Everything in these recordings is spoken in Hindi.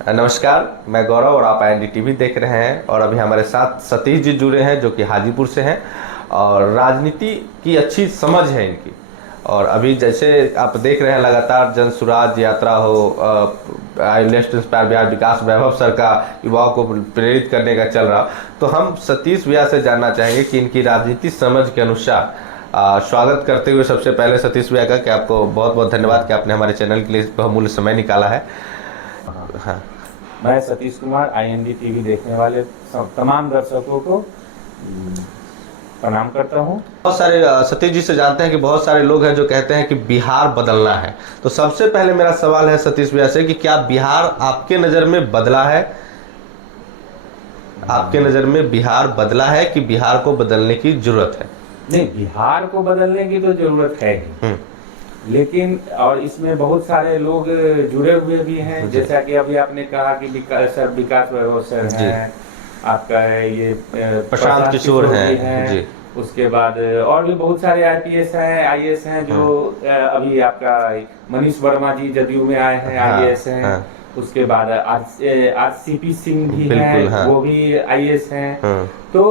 नमस्कार, मैं गौरव और आप IND-TV देख रहे हैं। और अभी हमारे साथ सतीश जी जुड़े हैं जो कि हाजीपुर से हैं और राजनीति की अच्छी समझ है इनकी। और अभी जैसे आप देख रहे हैं लगातार जन सुराज यात्रा हो, लेफ्ट इंस्पायर बिहार विकास वैभव सर का युवाओं को प्रेरित करने का चल रहा, तो हम सतीश भैया से जानना चाहेंगे कि इनकी राजनीति समझ के अनुसार स्वागत करते हुए सबसे पहले सतीश भैया का कि आपको बहुत बहुत धन्यवाद कि आपने हमारे चैनल के लिए बहुमूल्य समय निकाला है। हाँ, मैं सतीश कुमार IND-TV देखने वाले तमाम दर्शकों को प्रणाम करता हूँ। बहुत सारे सतीश जी से जानते हैं कि बहुत सारे लोग हैं जो कहते हैं कि बिहार बदलना है। तो सबसे पहले मेरा सवाल है सतीश भैया से कि क्या बिहार आपके नज़र में बदला है? आपके नज़र में बिहार बदला है कि बिहार को बदलने की जरूरत है? नहीं, बिहार को बदलने की तो जरूरत है ही, लेकिन और इसमें बहुत सारे लोग जुड़े हुए भी हैं। जैसा कि अभी आपने कहा कि विकास वैभव सर हैं, आपका ये प्रशांत किशोर हैं, उसके बाद और भी बहुत सारे IPS हैं, IAS हैं जो अभी आपका मनीष वर्मा जी जदयू में आए हैं, IAS हैं। उसके बाद RCP सिंह भी हैं, वो भी IAS हैं। तो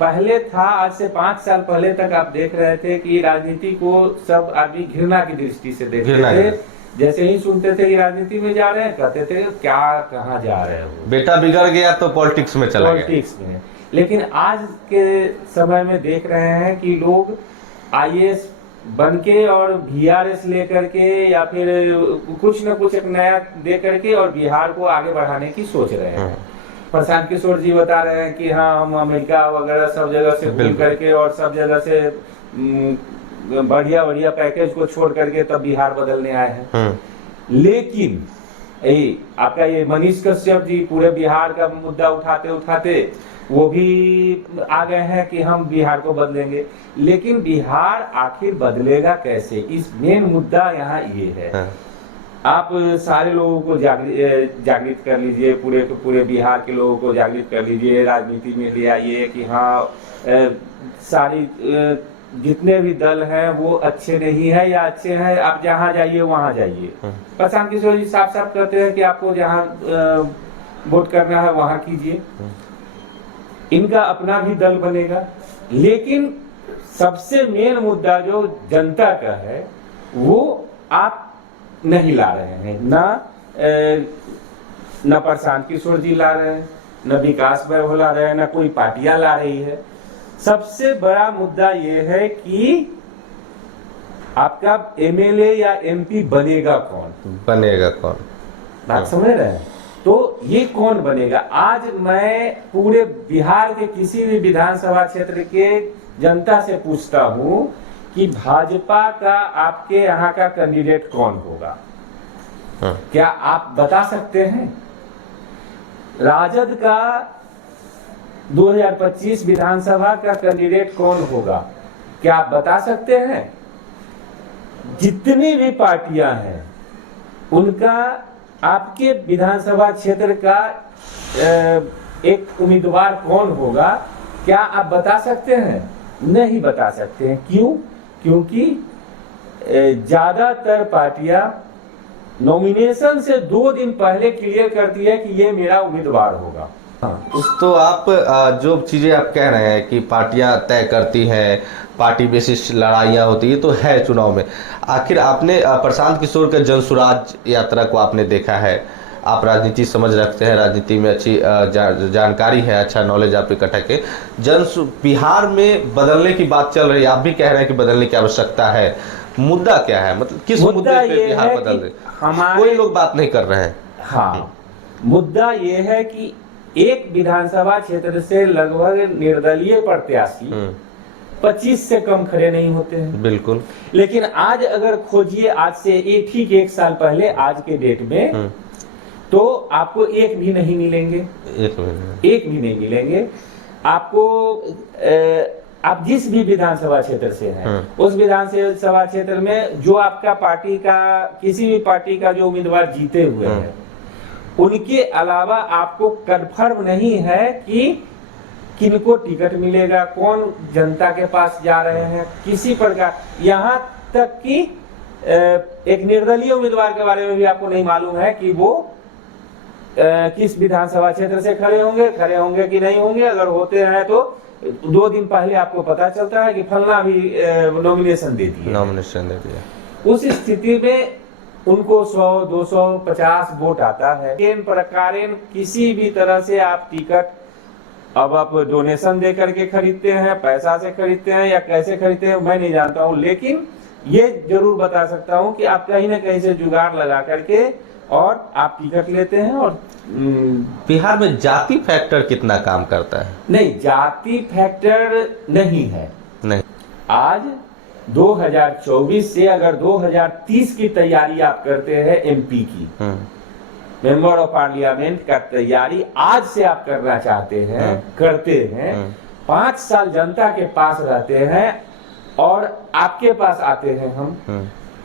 पहले था, आज से 5 साल पहले तक आप देख रहे थे कि राजनीति को सब आदमी घृणा की दृष्टि से देखते थे। जैसे ही सुनते थे कि राजनीति में जा रहे हैं, कहते थे क्या कहाँ जा रहे हो, बेटा बिगड़ गया तो पॉलिटिक्स में चला गया। पॉलिटिक्स में। लेकिन आज के समय में देख रहे हैं कि लोग IAS बन के और VRS लेकर के या फिर कुछ न कुछ एक नया दे करके और बिहार को आगे बढ़ाने की सोच रहे हैं। प्रशांत किशोर जी बता रहे हैं कि हाँ, हम अमेरिका वगैरह सब जगह से घूम करके और सब जगह से बढ़िया बढ़िया पैकेज को छोड़ करके तब बिहार बदलने आए हैं। लेकिन आपका ये मनीष कश्यप जी पूरे बिहार का मुद्दा उठाते उठाते वो भी आ गए हैं कि हम बिहार को बदलेंगे। लेकिन बिहार आखिर बदलेगा कैसे, इस मेन मुद्दा यहाँ ये है। आप सारे लोगों को जागृत कर लीजिए, पूरे के पूरे बिहार के लोगों को जागृत कर लीजिए, राजनीति में ले आइए कि हाँ सारी जितने भी दल हैं वो अच्छे नहीं है या अच्छे हैं, आप जहाँ जाइए वहाँ जाइए। प्रशांत किशोर जी साफ साफ कहते हैं कि आपको जहाँ वोट करना है वहाँ कीजिए, इनका अपना भी दल बनेगा। लेकिन सबसे मेन मुद्दा जो जनता का है वो आप नहीं ला रहे हैं। न प्रशांत किशोर जी ला रहे हैं, न विकास वैभव ला रहे हैं, न कोई पार्टियां ला रही है। सबसे बड़ा मुद्दा ये है कि आपका MLA या MP बनेगा कौन, बात समझ रहे हैं? तो ये कौन बनेगा? आज मैं पूरे बिहार के किसी भी विधानसभा क्षेत्र के जनता से पूछता हूं कि भाजपा का आपके यहाँ का कैंडिडेट कौन होगा? क्या आप बता सकते हैं? राजद का 2025 विधानसभा का कैंडिडेट कौन होगा? क्या आप बता सकते हैं? जितनी भी पार्टियां हैं उनका आपके विधानसभा क्षेत्र का एक उम्मीदवार कौन होगा, क्या आप बता सकते हैं? नहीं बता सकते हैं। क्यों? क्योंकि ज्यादातर पार्टियां नॉमिनेशन से 2 दिन पहले क्लियर करती है कि ये मेरा उम्मीदवार होगा। तो आप जो चीजें आप कह रहे हैं कि पार्टियां तय करती हैं, पार्टी बेसिस लड़ाइयां होती है, तो है चुनाव में। आखिर आपने प्रशांत किशोर के जनसुराज यात्रा को आपने देखा है, आप राजनीति समझ रखते हैं, राजनीति में अच्छी जानकारी है, अच्छा नॉलेज आप इकट्ठा के बिहार में बदलने की बात चल रही है, आप भी कह रहे हैं कि बदलने की आवश्यकता है। मुद्दा क्या है, मतलब किस मुद्दे पे बिहार बदल रहे? कोई लोग बात नहीं कर रहे हैं। हाँ, मुद्दा ये है कि एक विधानसभा क्षेत्र से लगभग निर्दलीय प्रत्याशी 25 से कम खड़े नहीं होते हैं। बिल्कुल। लेकिन आज अगर खोजिए, आज से ठीक 1 साल पहले आज के डेट में, तो आपको एक भी नहीं मिलेंगे, एक भी नहीं मिलेंगे आपको। आप जिस भी विधानसभा क्षेत्र से हैं, उस विधानसभा क्षेत्र में जो आपका पार्टी का, किसी भी पार्टी का जो उम्मीदवार जीते हुए हैं, उनके अलावा आपको कंफर्म नहीं है कि किनको टिकट मिलेगा, कौन जनता के पास जा रहे हैं, किसी प्रकार। यहाँ तक कि एक निर्दलीय उम्मीदवार के बारे में भी आपको नहीं मालूम है कि वो किस विधानसभा क्षेत्र से खड़े होंगे कि नहीं होंगे। अगर होते हैं तो 2 दिन पहले आपको पता चलता है कि फलना भी नॉमिनेशन दे दिया। उस स्थिति में उनको 100, 200, 50 वोट आता है। इन प्रकारेण किसी भी तरह से आप टिकट अब आप डोनेशन दे करके खरीदते हैं, पैसा से खरीदते हैं या कैसे खरीदते हैं मैं नहीं जानता हूं, लेकिन ये जरूर बता सकता हूं कि आप कहीं ना कहीं से जुगाड़ लगा करके और आप टिकट लेते हैं। और बिहार में जाति फैक्टर कितना काम करता है? नहीं, जाति फैक्टर नहीं है। नहीं, आज 2024 से अगर 2030 की तैयारी आप करते हैं एमपी की, मेंबर ऑफ पार्लियामेंट का तैयारी आज से आप करना चाहते हैं, करते हैं, 5 साल जनता के पास रहते हैं और आपके पास आते हैं हम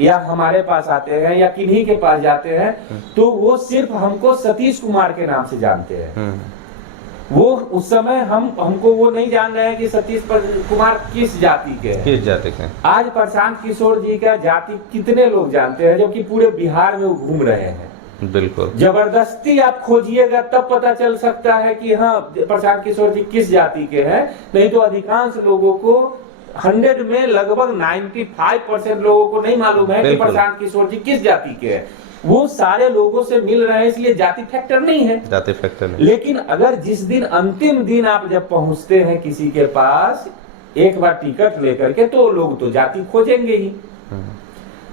या हमारे पास आते हैं या किन्हीं के पास जाते हैं, तो वो सिर्फ हमको सतीश कुमार के नाम से जानते हैं। वो उस समय हमको वो नहीं जान रहे हैं कि सतीश कुमार किस जाति के हैं, किस जाति के। आज प्रशांत किशोर जी का जाति कितने लोग जानते हैं, जबकि पूरे बिहार में वो घूम रहे हैं। बिल्कुल, जबरदस्ती आप खोजिएगा तब पता चल सकता है कि हाँ प्रशांत किशोर जी किस जाति के हैं, नहीं तो अधिकांश लोगों को 100 में लगभग 95% लोगों को नहीं मालूम है कि प्रशांत किशोर जी किस जाति के हैं। वो सारे लोगों से मिल रहे हैं, इसलिए जाति फैक्टर नहीं है, जाति फैक्टर नहीं। लेकिन अगर जिस दिन अंतिम दिन आप जब पहुंचते हैं किसी के पास एक बार टिकट लेकर के, तो लोग तो जाति खोजेंगे ही।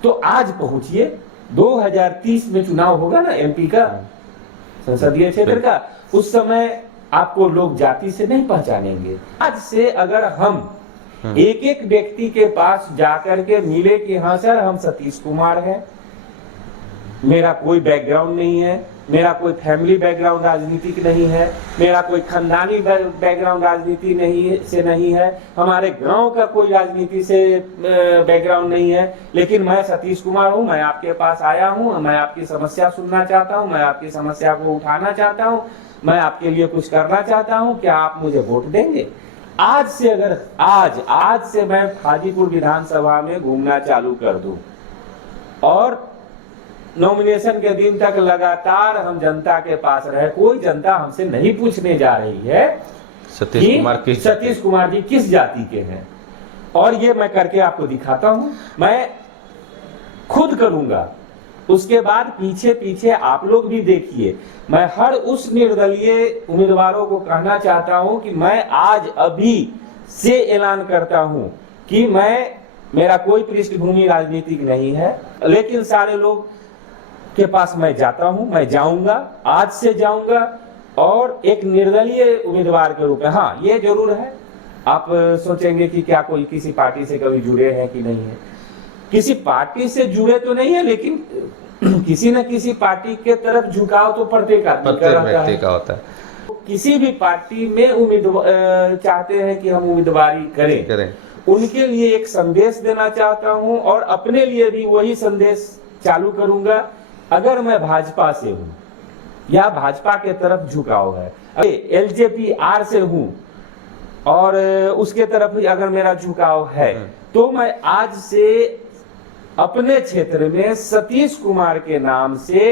तो आज पहुंचिए, 2030 में चुनाव होगा ना एमपी का, संसदीय क्षेत्र का, उस समय आपको लोग जाति से नहीं पहचानेंगे। आज से अगर हम एक एक व्यक्ति के पास जाकर के मिले कि हाँ सर हम सतीश कुमार हैं, मेरा कोई बैकग्राउंड नहीं है, मेरा कोई फैमिली बैकग्राउंड राजनीतिक नहीं है, मेरा कोई खानदानी बैकग्राउंड राजनीति नहीं है, हमारे गांव का कोई राजनीति से बैकग्राउंड नहीं है, लेकिन मैं सतीश कुमार हूं, मैं आपके पास आया हूं, मैं आपकी समस्या सुनना चाहता हूं, मैं आपकी समस्या को उठाना चाहता हूं, मैं आपके लिए कुछ करना चाहता हूं, क्या आप मुझे वोट देंगे? आज से अगर आज से मैं हाजीपुर विधानसभा में घूमना चालू कर दूं और नॉमिनेशन के दिन तक लगातार हम जनता के पास रहे, कोई जनता हमसे नहीं पूछने जा रही है सतीश कुमार जी किस जाति के हैं, और ये मैं करके आपको दिखाता हूं, मैं खुद करूंगा। उसके बाद पीछे पीछे आप लोग भी देखिए, मैं हर उस निर्दलीय उम्मीदवारों को कहना चाहता हूं कि मैं आज अभी से ऐलान करता हूं कि मेरा कोई पृष्ठभूमि राजनीतिक नहीं है, लेकिन सारे लोग के पास मैं जाता हूं, मैं जाऊंगा, आज से जाऊंगा, और एक निर्दलीय उम्मीदवार के रूप में। हाँ ये जरूर है, आप सोचेंगे कि क्या कोई किसी पार्टी से कभी जुड़े हैं कि नहीं है, किसी पार्टी से जुड़े तो नहीं है, लेकिन किसी न किसी पार्टी के तरफ झुकाव तो प्रत्येक व्यक्ति का होता है। किसी भी पार्टी में चाहते हैं कि हम उम्मीदवारी करें, उनके लिए एक संदेश देना चाहता हूं और अपने लिए भी वही संदेश चालू करूंगा। अगर मैं भाजपा से हूं या भाजपा के तरफ झुकाव है, एलजेपी आर से हूं और उसके तरफ अगर मेरा झुकाव है, तो मैं आज से अपने क्षेत्र में सतीश कुमार के नाम से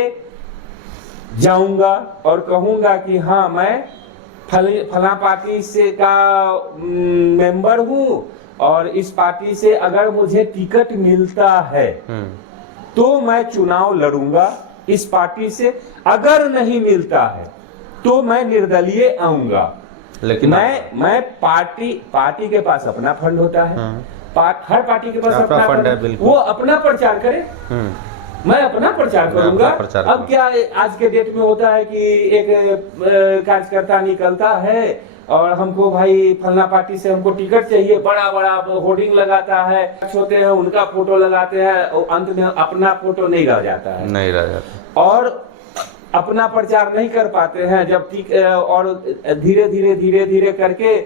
जाऊंगा और कहूंगा कि हाँ मैं फला पार्टी से का मेंबर हूं और इस पार्टी से अगर मुझे टिकट मिलता है तो मैं चुनाव लड़ूंगा इस पार्टी से, अगर नहीं मिलता है तो मैं निर्दलीय आऊंगा। लेकिन मैं पार्टी के पास अपना फंड होता है, हर पार्टी के पास अपना फंड है, वो अपना प्रचार करे, मैं अपना प्रचार करूंगा। अब क्या आज के डेट में होता है कि एक कार्यकर्ता निकलता है और हमको भाई फलना पार्टी से हमको टिकट चाहिए, बड़ा बड़ा होर्डिंग लगाता है, होते हैं उनका फोटो लगाते हैं और अंत में अपना फोटो नहीं रह जाता और अपना प्रचार नहीं कर पाते हैं। जब और धीरे धीरे करके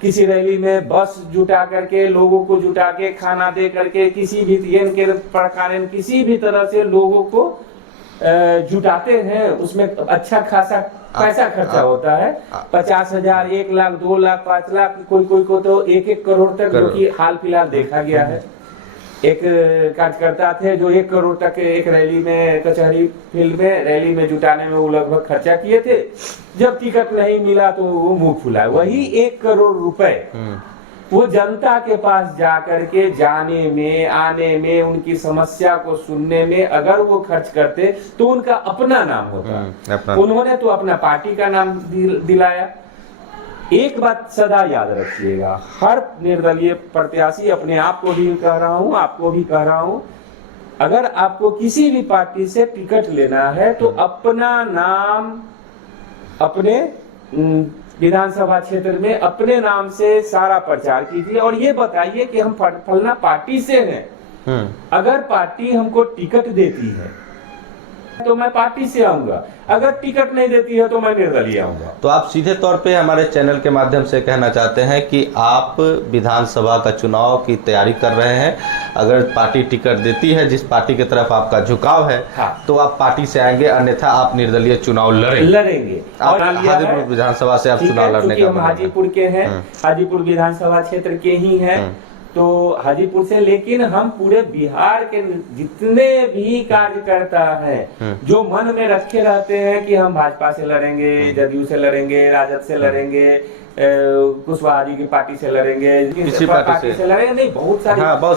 किसी रैली में बस जुटा करके, लोगों को जुटा के, खाना दे करके, किसी भी के प्रकार किसी भी तरह से लोगों को जुटाते हैं, उसमें अच्छा खासा पैसा खर्चा होता है, 50,000, 1 लाख, 2 लाख, 5 लाख, कोई को तो 1-1 करोड़ तक, जो कि हाल फिलहाल देखा गया है। एक कार्यकर्ता थे जो 1 करोड़ तक एक रैली में, कचहरी फील्ड में रैली में जुटाने में वो लगभग खर्चा किए थे। जब टिकट नहीं मिला तो वो मुंह फुला। वही 1 करोड़ रुपए वो जनता के पास जाकर के जाने में, आने में, उनकी समस्या को सुनने में अगर वो खर्च करते तो उनका अपना नाम होता। उन्होंने तो अपना पार्टी का नाम दिलाया। एक बात सदा याद रखिएगा, हर निर्दलीय प्रत्याशी, अपने आप को भी कह रहा हूं, आपको भी कह रहा हूं, अगर आपको किसी भी पार्टी से टिकट लेना है तो अपना नाम अपने विधानसभा क्षेत्र में अपने नाम से सारा प्रचार कीजिए और ये बताइए कि हम फलना पार्टी से हैं। अगर पार्टी हमको टिकट देती है तो मैं पार्टी से आऊंगा, अगर टिकट नहीं देती है तो मैं निर्दलीय आऊंगा। तो आप सीधे तौर पे हमारे चैनल के माध्यम से कहना चाहते हैं कि आप विधानसभा का चुनाव की तैयारी कर रहे हैं, अगर पार्टी टिकट देती है, जिस पार्टी की तरफ आपका झुकाव है, हाँ। तो आप पार्टी से आएंगे, अन्यथा आप निर्दलीय चुनाव लड़ेंगे। हाजीपुर विधानसभा से आप चुनाव लड़ने का, हम हाजीपुर के हैं, हाजीपुर विधानसभा क्षेत्र के ही हैं, तो हाजीपुर से, लेकिन हम पूरे बिहार के जितने भी कार्यकर्ता हैं जो मन में रखे रहते हैं कि हम भाजपा से लड़ेंगे, जदयू से लड़ेंगे, राजद से लड़ेंगे, कुशवाहा जी की पार्टी से लड़ेंगे, किसी पार्टी से लड़ेंगे, नहीं बहुत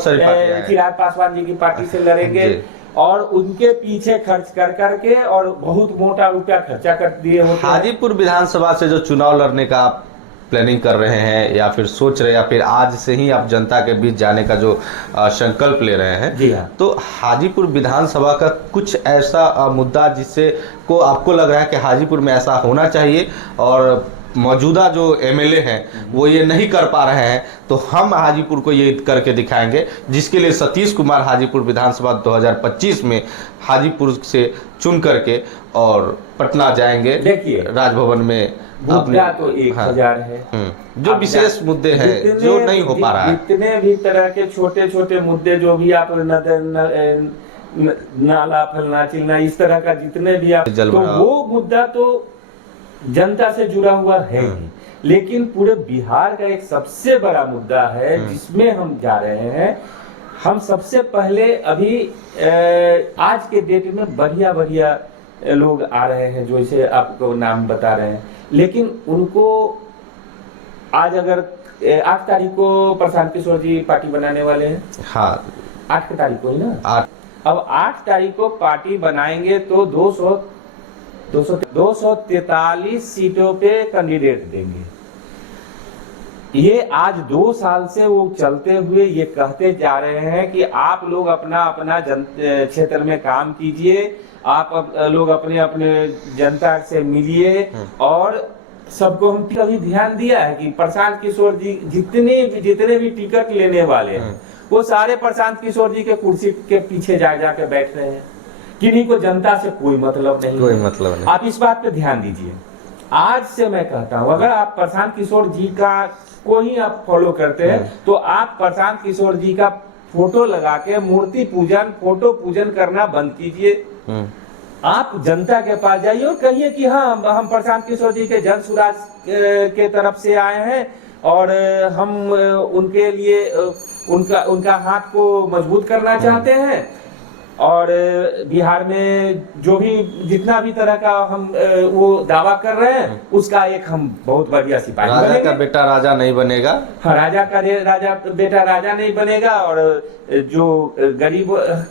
सारी चिराग पासवान जी की पार्टी से लड़ेंगे और उनके पीछे खर्च कर करके और बहुत मोटा रुपया खर्चा कर दिए होते हैं। हाजीपुर विधानसभा से जो चुनाव लड़ने का आप प्लानिंग कर रहे हैं या फिर सोच रहे हैं, या फिर आज से ही आप जनता के बीच जाने का जो संकल्प ले रहे हैं, जी हाँ। तो हाजीपुर विधानसभा का कुछ ऐसा मुद्दा जिससे को आपको लग रहा है कि हाजीपुर में ऐसा होना चाहिए और मौजूदा जो एमएलए हैं वो ये नहीं कर पा रहे हैं, तो हम हाजीपुर को ये करके दिखाएंगे, जिसके लिए सतीश कुमार हाजीपुर विधानसभा 2025 में हाजीपुर से चुन करके और पटना जाएंगे। देखिए, राजभवन में मुद्दा तो 1000 है, जो विशेष मुद्दे हैं जो नहीं हो पा रहा है, जितने भी तरह के छोटे छोटे मुद्दे जो भी आप नाला फलना चिलना इस तरह का जितने भी आप, तो वो मुद्दा तो जनता से जुड़ा हुआ है ही, लेकिन पूरे बिहार का एक सबसे बड़ा मुद्दा है जिसमें हम जा रहे हैं। हम सबसे पहले अभी आज के डेट में बढ़िया बढ़िया लोग आ रहे हैं जो इसे आपको नाम बता रहे हैं, लेकिन उनको आज अगर 8 तारीख को प्रशांत किशोर जी पार्टी बनाने वाले हैं, हाँ 8 तारीख को ही ना, अब 8 तारीख को पार्टी बनाएंगे तो 243 सीटों पे कैंडिडेट देंगे। ये आज 2 साल से वो चलते हुए ये कहते जा रहे हैं कि आप लोग अपना अपना क्षेत्र में काम कीजिए, आप लोग अपने अपने जनता से मिलिए, और सबको हम कभी ध्यान दिया है कि प्रशांत किशोर जी जितने भी टिकट लेने वाले हैं वो सारे प्रशांत किशोर जी के कुर्सी के पीछे जाके बैठ रहे हैं, किन्हीं को जनता से कोई मतलब नहीं। आप इस बात पे ध्यान दीजिए। आज से मैं कहता हूँ, अगर आप प्रशांत किशोर जी का को ही आप फॉलो करते हैं तो आप प्रशांत किशोर जी का फोटो लगा के मूर्ति पूजन, फोटो पूजन करना बंद कीजिए। आप जनता के पास जाइए और कहिए कि हाँ, हम प्रशांत किशोर जी के जन सुराज के तरफ से आए हैं और हम उनके लिए उनका हाथ को मजबूत करना चाहते हैं, और बिहार में जो भी जितना भी तरह का हम वो दावा कर रहे हैं उसका एक हम बहुत बढ़िया सिपाही बनेंगे। राजा का बेटा राजा नहीं बनेगा, हाँ, राजा बेटा राजा नहीं बनेगा, और जो गरीब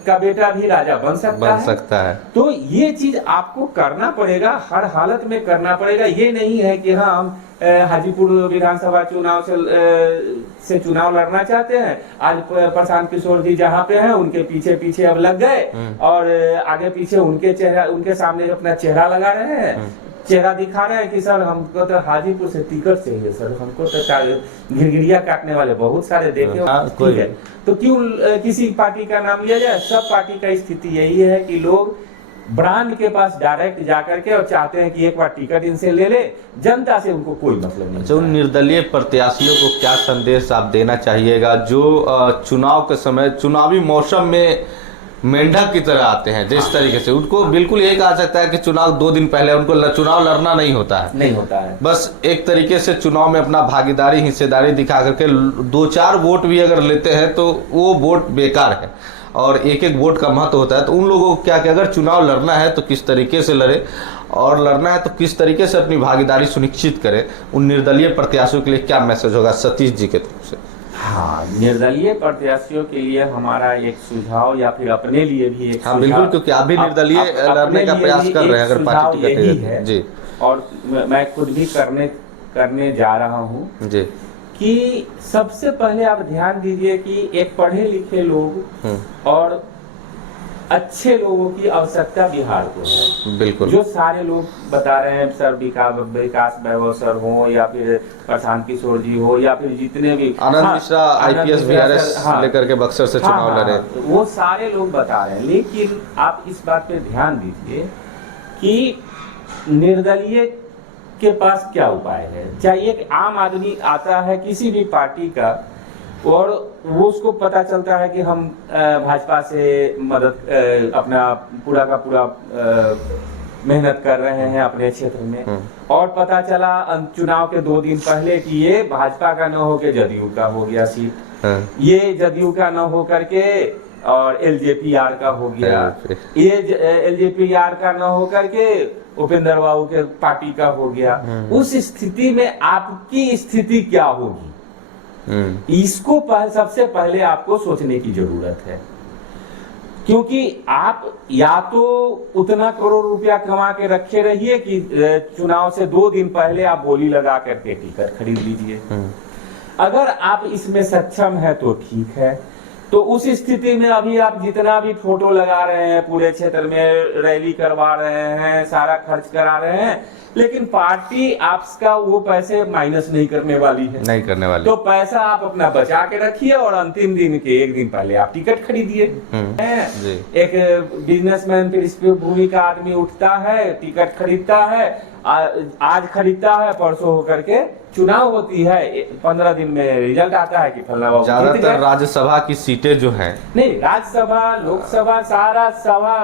का बेटा भी राजा बन सकता है। तो ये चीज आपको करना पड़ेगा, हर हालत में करना पड़ेगा। ये नहीं है कि हाँ हम हाजीपुर विधानसभा चुनाव से चुनाव लड़ना चाहते हैं, आज प्रशांत किशोर जी जहाँ पे हैं उनके पीछे पीछे अब लग गए और आगे पीछे उनके सामने अपना चेहरा लगा रहे हैं, चेहरा दिखा रहे हैं कि सर हमको तो हाजीपुर से टिकट चाहिए, सर हमको तो घिरघिरिया काटने वाले बहुत सारे देखे हैं, तो क्यों किसी पार्टी का नाम लिया जाए। सब पार्टी का स्थिति यही है कि लोग ब्रांड के पास डायरेक्ट जाकर के और चाहते हैं कि एक बार टिकट इनसे ले ले, जनता से उनको कोई मतलब नहीं। जो निर्दलीय प्रत्याशियों को क्या संदेश आप देना चाहिएगा जो चुनाव के समय, चुनावी मौसम में मेंढक की तरह आते हैं जिस तरीके से, उनको बिल्कुल यही कहा सकता है कि चुनाव 2 दिन पहले उनको चुनाव लड़ना नहीं होता है, नहीं होता है। बस एक तरीके से चुनाव में अपना भागीदारी हिस्सेदारी दिखा करके 2-4 वोट भी अगर लेते हैं तो वो वोट बेकार है, और एक एक वोट का महत्व होता है। तो उन लोगों को क्या कि अगर चुनाव लड़ना है तो किस तरीके से लड़े, और लड़ना है तो किस तरीके से अपनी भागीदारी सुनिश्चित करें। उन निर्दलीय प्रत्याशियों के लिए क्या मैसेज होगा सतीश जी के तरफ से? हाँ, निर्दलीय प्रत्याशियों के लिए हमारा एक सुझाव, या फिर अपने लिए भी एक हाँ बिल्कुल, क्योंकि आप भी निर्दलीय लड़ने का प्रयास कर रहे हैं अगर पार्टी टिकट यही है है जी, और मैं खुद भी करने जा रहा हूँ जी, कि सबसे पहले आप ध्यान दीजिए कि एक पढ़े लिखे लोग और अच्छे लोगों की आवश्यकता बिहार को है। बिल्कुल। जो सारे लोग बता रहे हैं, सर विकास वैभव सर हो, या फिर प्रशांत किशोर जी हो, या फिर जितने भी आनंद मिश्रा IPS VRS लेकर के बक्सर से चुनाव लड़े, वो सारे लोग बता रहे हैं। लेकिन आप इस बात पे ध्यान दीजिए कि निर्दलीय के पास क्या उपाय है। चाहे एक आम आदमी आता है किसी भी पार्टी का, और वो उसको पता चलता है कि हम भाजपा से मदद अपना पूरा का पूरा मेहनत कर रहे हैं अपने क्षेत्र में, और पता चला चुनाव के 2 दिन पहले कि ये भाजपा का न होके जदयू का हो गया सीट, ये जदयू का न हो करके और LJP-R का हो गया, ये LJP-R का न हो करके उपेंद्र बाबू के पार्टी का हो गया। उस स्थिति में आपकी स्थिति क्या होगी, इसको सबसे पहले आपको सोचने की जरूरत है। क्योंकि आप या तो उतना करोड़ रुपया कमा के रखे रहिए कि चुनाव से 2 दिन पहले आप बोली लगा करके टिकट खरीद लीजिए। अगर आप इसमें सक्षम है तो ठीक है। तो उस स्थिति में अभी आप जितना भी फोटो लगा रहे हैं, पूरे क्षेत्र में रैली करवा रहे हैं, सारा खर्च करा रहे हैं, लेकिन पार्टी आपका वो पैसे माइनस नहीं करने वाली है, नहीं करने वाली। तो पैसा आप अपना बचा के रखिए और अंतिम दिन के 1 दिन पहले आप टिकट खरीदिए। एक बिजनेसमैन पृष्ठभूमि का आदमी उठता है, टिकट खरीदता है, आज खरीदता है, परसों होकर के चुनाव होती है, 15 दिन में रिजल्ट आता है कि फलना बाबू। ज्यादातर राज्यसभा की सीटें जो हैं, नहीं, राज्यसभा लोकसभा सारा सभा,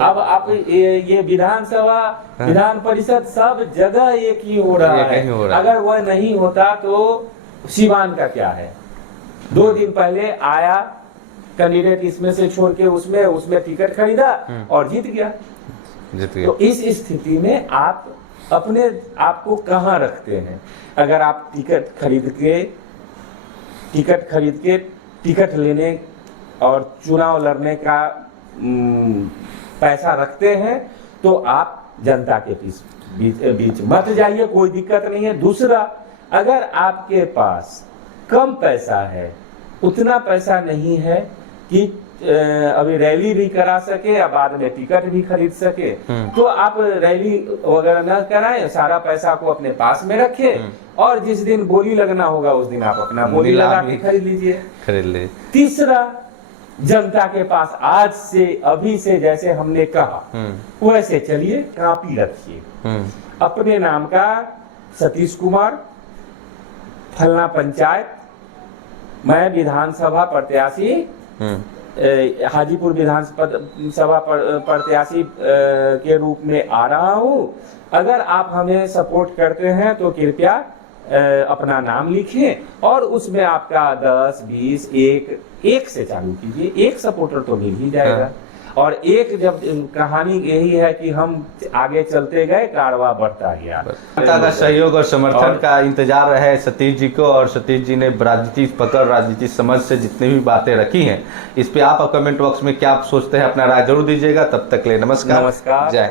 अब आप ये विधानसभा विधान परिषद सब जगह एक ही हो रहा है। अगर वह नहीं होता तो सिवान का क्या है, 2 दिन पहले आया कैंडिडेट, इसमें से छोड़ के उसमें टिकट खरीदा और जीत गया। तो इस स्थिति में आप अपने आप को कहाँ रखते हैं? अगर आप टिकट खरीद के टिकट लेने और चुनाव लड़ने का पैसा रखते हैं तो आप जनता के बीच मत जाइए, कोई दिक्कत नहीं है। दूसरा, अगर आपके पास कम पैसा है, उतना पैसा नहीं है कि अभी रैली भी करा सके या बाद में टिकट भी खरीद सके, तो आप रैली वगैरह न कराएं, सारा पैसा को अपने पास में रखें, और जिस दिन बोली लगना होगा उस दिन आप अपना बोली लगा के खरीद लीजिए। तीसरा, जनता के पास आज से अभी से जैसे हमने कहा वैसे चलिए, कॉपी रखिए अपने नाम का, सतीश कुमार, फलना पंचायत, मैं विधानसभा प्रत्याशी, हाजीपुर विधानसभा प्रत्याशी के रूप में आ रहा हूं। अगर आप हमें सपोर्ट करते हैं तो कृपया अपना नाम लिखें, और उसमें आपका 10, 20, 1 से चालू कीजिए। 1 सपोर्टर तो मिल ही जाएगा। और एक जब कहानी यही है कि हम आगे चलते गए, कारवा बढ़ता गया। जनता का सहयोग और समर्थन का इंतजार है सतीश जी को, और सतीश जी ने राजनीति पकड़, राजनीति समझ से जितनी भी बातें रखी हैं, इस पे आप कमेंट बॉक्स में क्या सोचते हैं अपना राय जरूर दीजिएगा। तब तक के लिए नमस्कार, नमस्कार, जय।